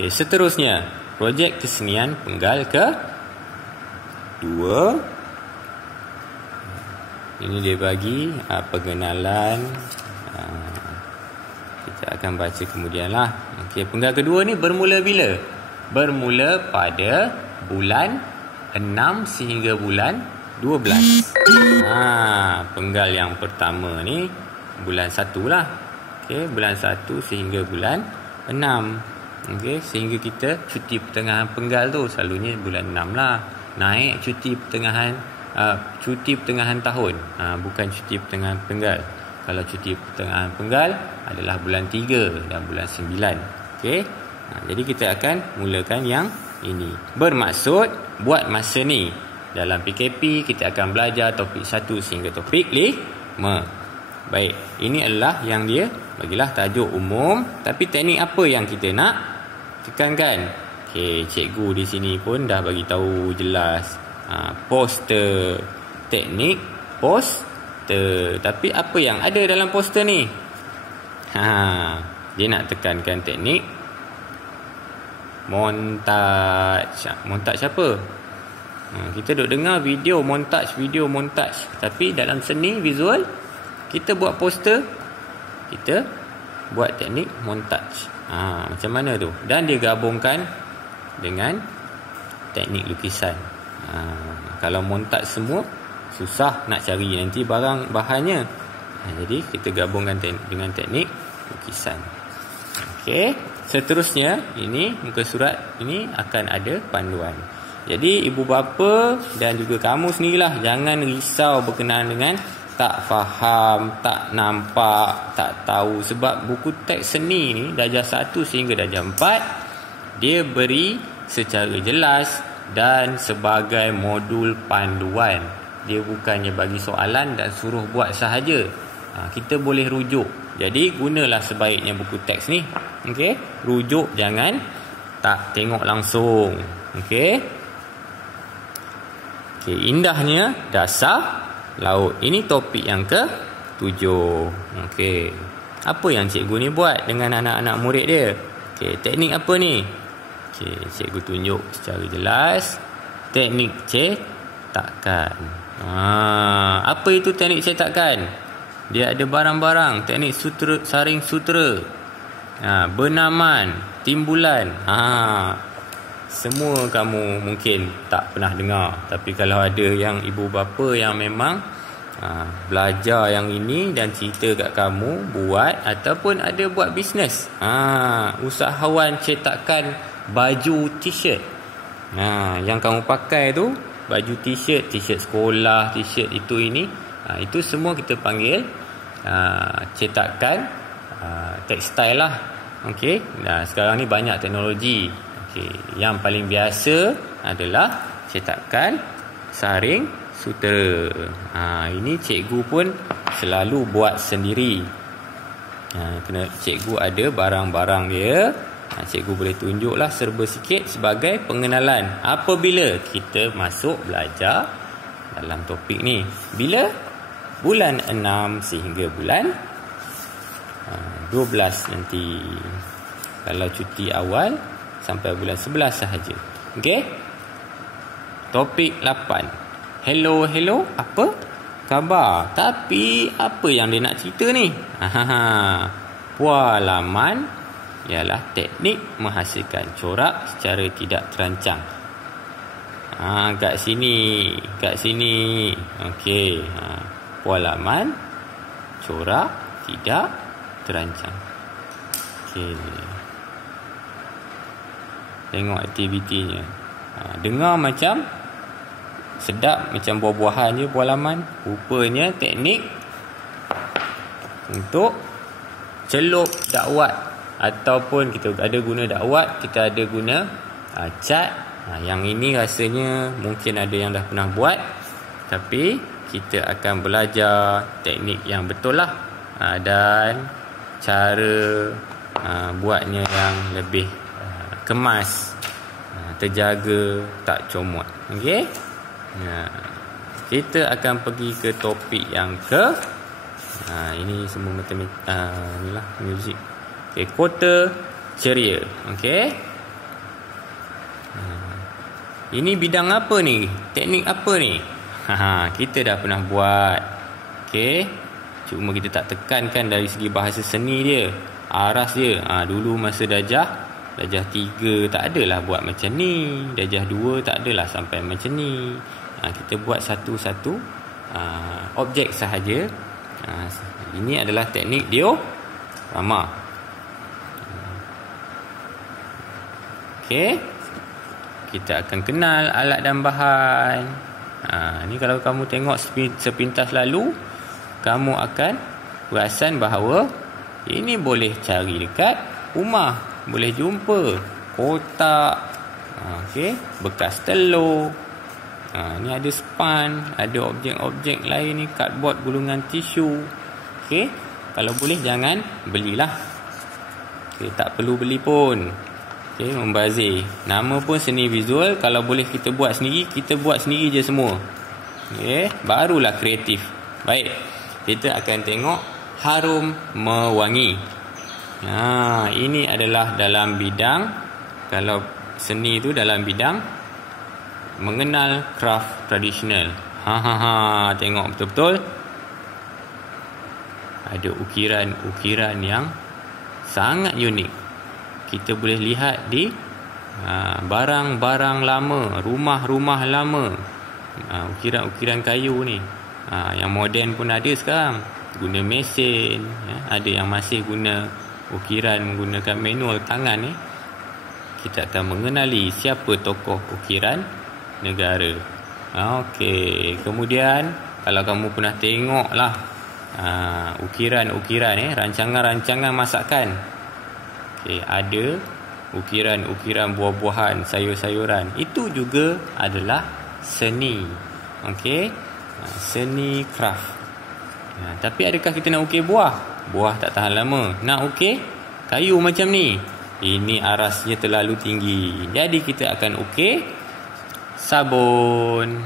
Okey, seterusnya projek kesenian penggal ke-2. Ini dia bagi pengenalan. Kita akan baca kemudianlah. Okey, penggal kedua ni bermula bila? Bermula pada bulan 6 sehingga bulan 12. Penggal yang pertama ni bulan 1 lah. Okey, bulan 1 sehingga bulan 6. Okey, sehingga kita cuti pertengahan penggal tu selalunya bulan 6 lah. Naik cuti pertengahan tahun. Bukan cuti pertengahan penggal. Kalau cuti pertengahan penggal adalah bulan 3 dan bulan 9. Okey. Jadi kita akan mulakan yang ini. Bermaksud buat masa ni dalam PKP kita akan belajar topik 1 sehingga topik 5. Baik, ini adalah yang dia bagilah tajuk umum, tapi teknik apa yang kita nak tekankan. Okey, cikgu di sini pun dah bagi tahu jelas. Poster, teknik poster. Tapi apa yang ada dalam poster ni? Dia nak tekankan teknik montage. Montage apa? Kita duk dengar video montage. Tapi dalam seni visual, kita buat poster, kita buat teknik montage. Macam mana tu? Dan dia gabungkan dengan teknik lukisan. Kalau montage semua, susah nak cari nanti bahannya. Jadi kita gabungkan dengan teknik lukisan. Okey, seterusnya ini muka surat ini akan ada panduan. Jadi ibu bapa dan juga kamu sendirilah jangan risau berkenaan dengan tak faham, tak nampak, tak tahu. Sebab buku teks seni ni darjah 1 sehingga darjah 4 dia beri secara jelas dan sebagai modul panduan. Dia bukannya bagi soalan dan suruh buat sahaja. Kita boleh rujuk. Jadi gunalah sebaiknya buku teks ni. Okey, rujuk, jangan tak tengok langsung. Okey. Okey, indahnya dasar laut. Ini topik yang ke-7. Okey. Apa yang cikgu ni buat dengan anak-anak murid dia? Okey, teknik apa ni? Okey, cikgu tunjuk secara jelas teknik cetakan. Apa itu teknik cetakan? Dia ada barang-barang, teknik sutera, saring sutera, benaman, timbulan. Semua kamu mungkin tak pernah dengar. Tapi kalau ada yang ibu bapa yang memang belajar yang ini dan cerita kat kamu buat ataupun ada buat bisnes, usahawan cetakan baju t-shirt, yang kamu pakai tu baju t-shirt sekolah, t-shirt itu ini, itu semua kita panggil cetakan tekstil lah. Okey. Nah, sekarang ni banyak teknologi. Okey, yang paling biasa adalah cetakan saring sutera. Ini cikgu pun selalu buat sendiri. Kena cikgu ada barang-barang dia. Cikgu boleh tunjuklah serba sikit sebagai pengenalan apabila kita masuk belajar dalam topik ni. Bila? Bulan 6 sehingga bulan 12 nanti. Kalau cuti awal sampai bulan 11 sahaja. Okey? Topik 8. Hello, apa khabar? Tapi apa yang dia nak cerita ni? Pualaman ialah teknik menghasilkan corak secara tidak terancang. Kat sini. Okey. Pualaman corak tidak terancang. Okey. Tengok aktivitinya. Dengar macam sedap, macam buah-buahan je pualaman. Rupanya teknik untuk celup dakwat, ataupun kita ada guna dakwat, kita ada guna cat. Yang ini rasanya mungkin ada yang dah pernah buat, tapi kita akan belajar teknik yang betul lah, dan cara buatnya yang lebih kemas, terjaga, tak comot. Okey. Kita akan pergi ke topik yang ini semua matematik, inilah muzik. Okey, kota ceria. Okey. Ini bidang apa ni? Teknik apa ni? Kita dah pernah buat. Okey. Cuma kita tak tekankan dari segi bahasa seni dia. Aras dia. Dulu masa darjah 3 tak adalah buat macam ni. Darjah 2 tak adalah sampai macam ni. Kita buat satu-satu objek sahaja. Ini adalah teknik diorama. Okey. Kita akan kenal alat dan bahan. Ni kalau kamu tengok sepintas lalu, kamu akan perasan bahawa ini boleh cari dekat rumah, boleh jumpa kotak, okey, bekas telur. Ni ada span, ada objek-objek lain ni, cardboard, gulungan tisu. Okey, kalau boleh jangan belilah. Okey, tak perlu beli pun. Okey, membazir. Nama pun seni visual. Kalau boleh kita buat sendiri, kita buat sendiri je semua. Okey, barulah kreatif. Baik, kita akan tengok harum mewangi. Ini adalah dalam bidang, kalau seni tu dalam bidang mengenal craft tradisional. Tengok betul-betul. Ada ukiran-ukiran yang sangat unik. Kita boleh lihat di barang-barang lama, rumah-rumah lama. Ukiran-ukiran kayu ni. Yang moden pun ada sekarang. Guna mesin. Ada yang masih guna ukiran menggunakan manual tangan ni. Kita akan mengenali siapa tokoh ukiran negara. Okey, kemudian kalau kamu pernah tengok lah ukiran-ukiran rancangan-rancangan masakan. Okey, ada ukiran-ukiran buah-buahan, sayur-sayuran. Itu juga adalah seni. Okey, seni craft. Tapi adakah kita nak ukir buah? Buah tak tahan lama. Nak ukir kayu macam ni, ini arasnya terlalu tinggi. Jadi kita akan ukir sabun.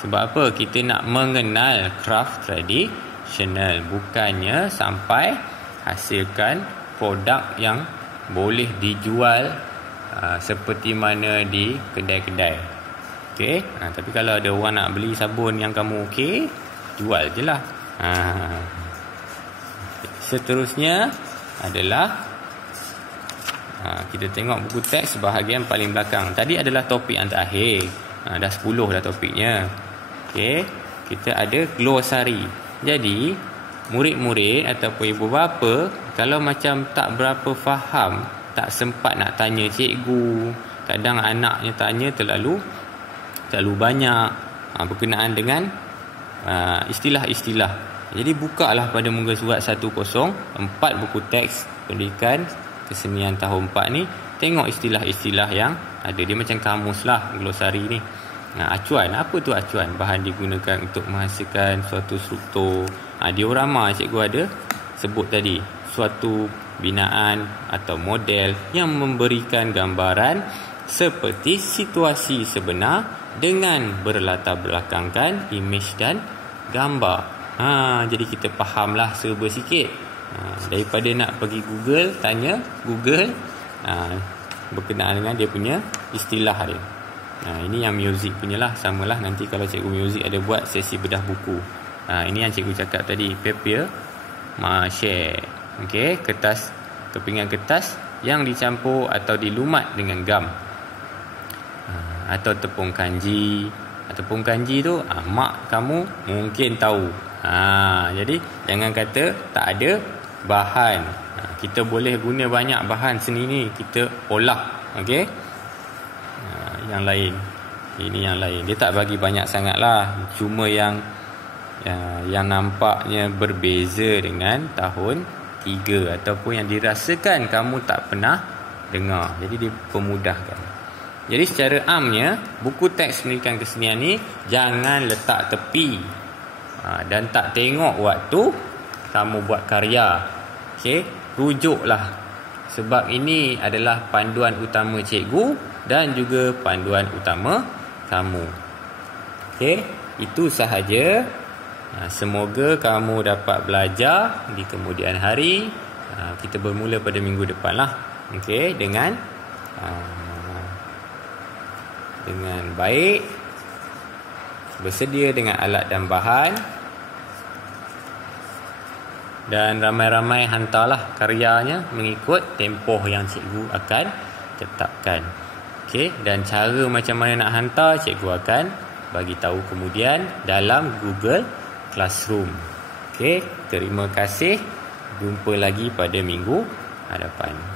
Sebab apa? Kita nak mengenal craft tradisional, bukannya sampai hasilkan produk yang boleh dijual seperti mana di kedai-kedai. Okey, tapi kalau ada orang nak beli sabun yang kamu ukir, jual je lah. Seterusnya adalah kita tengok buku teks bahagian paling belakang. Tadi adalah topik yang terakhir. Dah 10 dah topiknya. Okey, kita ada glosari. Jadi murid-murid ataupun ibu bapa kalau macam tak berapa faham, tak sempat nak tanya cikgu, kadang anaknya tanya terlalu banyak berkenaan dengan istilah-istilah. Jadi bukalah pada muka surat 104 buku teks pendidikan kesenian tahun 4 ni. Tengok istilah-istilah yang ada. Dia macam kamus lah, glosari ni. Acuan, apa tu acuan? Bahan digunakan untuk menghasilkan suatu struktur. Diorama cikgu ada sebut tadi, suatu binaan atau model yang memberikan gambaran seperti situasi sebenar dengan berlatar belakangkan imej dan gambar. Jadi kita fahamlah serba sikit. Daripada nak pergi Google, tanya Google berkenaan dengan dia punya istilah dia. Ini yang muzik punya lah. Samalah nanti kalau cikgu muzik ada buat sesi bedah buku. Ini yang cikgu cakap tadi, paper mache. Okey, kertas, kepingan kertas yang dicampur atau dilumat dengan gam. Atau tepung kanji. Tepung kanji tu mak kamu mungkin tahu. Jadi jangan kata tak ada bahan. Kita boleh guna banyak bahan seni ni, kita olah. Okey, yang lain, ini yang lain, dia tak bagi banyak sangat lah. Cuma yang nampaknya berbeza dengan tahun 3 ataupun yang dirasakan kamu tak pernah dengar. Jadi dia pemudahkan. Jadi secara amnya, buku teks pendidikan kesenian ni jangan letak tepi dan tak tengok waktu kamu buat karya. Okey, rujuklah. Sebab ini adalah panduan utama cikgu dan juga panduan utama kamu. Okey, itu sahaja. Semoga kamu dapat belajar di kemudian hari. Kita bermula pada minggu depan lah. Okey, dengan dengan baik, bersedia dengan alat dan bahan, dan ramai-ramai hantarlah karyanya mengikut tempoh yang cikgu akan tetapkan. Okey, dan cara macam mana nak hantar, cikgu akan bagi tahu kemudian dalam Google Classroom. Okey, terima kasih. Jumpa lagi pada minggu hadapan.